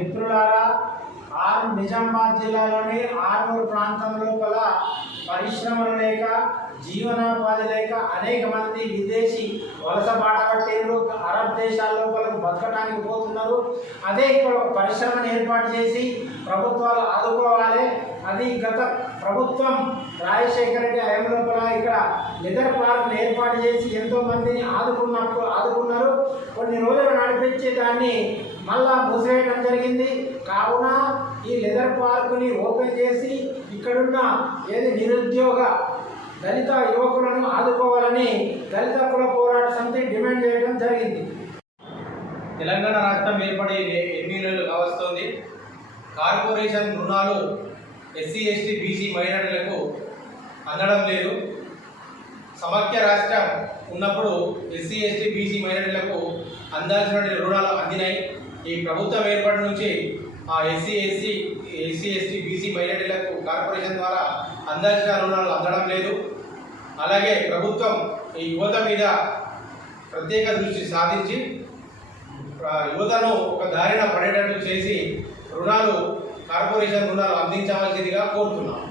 మిత్రులారా, నిజామాబాద్ జిల్లాలోని ఆర్మూర్ ప్రాంతం లోపల పరిశ్రమలు లేక జీవనోపాధి లేక అనేక మంది విదేశీ వలస బాట పట్టేరు అరబ్ దేశాల లోపలకు బతకడానికి పోతున్నారు. అదే ఇక్కడ పరిశ్రమను ఏర్పాటు చేసి ప్రభుత్వాలు ఆదుకోవాలి. అది గత ప్రభుత్వం రాజశేఖర రెడ్డి హయాం లోపల ఇక్కడ లెదర్ పార్క్ను ఏర్పాటు చేసి ఎంతో మందిని ఆదుకున్నారు. కొన్ని రోజులు నడిపించే దాన్ని మళ్ళా మూసివేయడం జరిగింది. కావున ఈ లెదర్ పార్కుని ఓపెన్ చేసి ఇక్కడున్న నిరుద్యోగ దళిత యువకులను ఆదుకోవాలని దళిత కుల పోరాట సమితి డిమాండ్ చేయడం జరిగింది. తెలంగాణ రాష్ట్రం ఏర్పడి 8 నెలలు కావస్తోంది. కార్పొరేషన్ రుణాలు ఎస్సీ ఎస్టీ బీసీ మైనారిటీలకు అందడం లేదు. సమాఖ్య రాష్ట్రం ఉన్నప్పుడు ఎస్సీ ఎస్టీ బీసీ మైనారిటీలకు అందాల్సిన రుణాలు అందినాయి. ఈ ప్రభుత్వం ఏర్పాటు నుంచి ఆ ఎస్సీ ఎస్టీ బీసీ మైనారిటీలకు కార్పొరేషన్ ద్వారా అందాల్సిన రుణాలు అందడం లేదు. అలాగే ప్రభుత్వం ఈ యువత మీద ప్రత్యేక దృష్టి సాధించి యువతను ఒక దారిన పడేటట్లు చేసి కార్పొరేషన్ రుణాలు అందించవలసిందిగా కోరుతున్నాం.